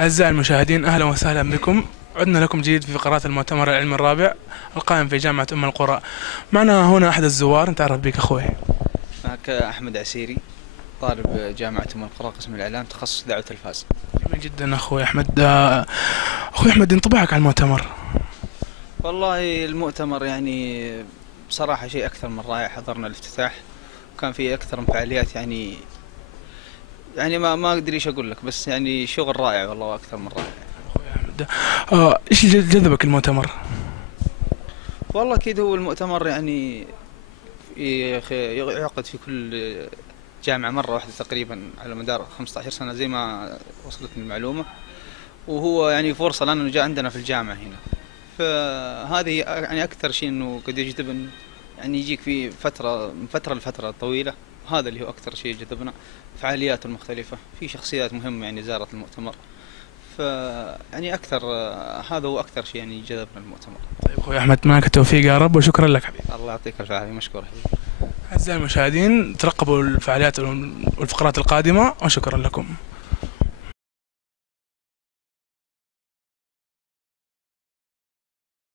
أعزائي المشاهدين، أهلا وسهلا بكم. عدنا لكم جديد في فقرات المؤتمر العلمي الرابع القائم في جامعة أم القرى. معنا هنا أحد الزوار، نتعرف بك أخوي. معك أحمد عسيري، طالب جامعة أم القرى قسم الإعلام تخصص دعوة التلفاز. جميل جدا أخوي أحمد. أخوي أحمد، انطباعك عن المؤتمر؟ والله المؤتمر يعني بصراحة شيء أكثر من رائع. حضرنا الافتتاح وكان في أكثر من فعاليات، يعني ما أقدر إيش أقول لك، بس يعني شغل رائع والله وأكثر من رائع. أخوي أحمد، إيش اللي جذبك المؤتمر؟ والله أكيد هو المؤتمر يعني يعقد في كل جامعة مرة واحدة تقريبا على مدار 15 سنة زي ما وصلتني المعلومة، وهو يعني فرصة لنا إنه جاء عندنا في الجامعة هنا. فهذه يعني أكثر شيء إنه قد يجذب، يعني يجيك في من فترة لفترة طويلة. هذا اللي هو أكثر شيء جذبنا. فعاليات المختلفة، في شخصيات مهمة يعني زارت المؤتمر. يعني هذا هو أكثر شيء يعني جذبنا المؤتمر. طيب أخوي أحمد، معك التوفيق يا رب، وشكرا لك حبيبي. الله يعطيك العافية، مشكور حبيبي. أعزائي المشاهدين، ترقبوا الفعاليات والفقرات القادمة، وشكرا لكم.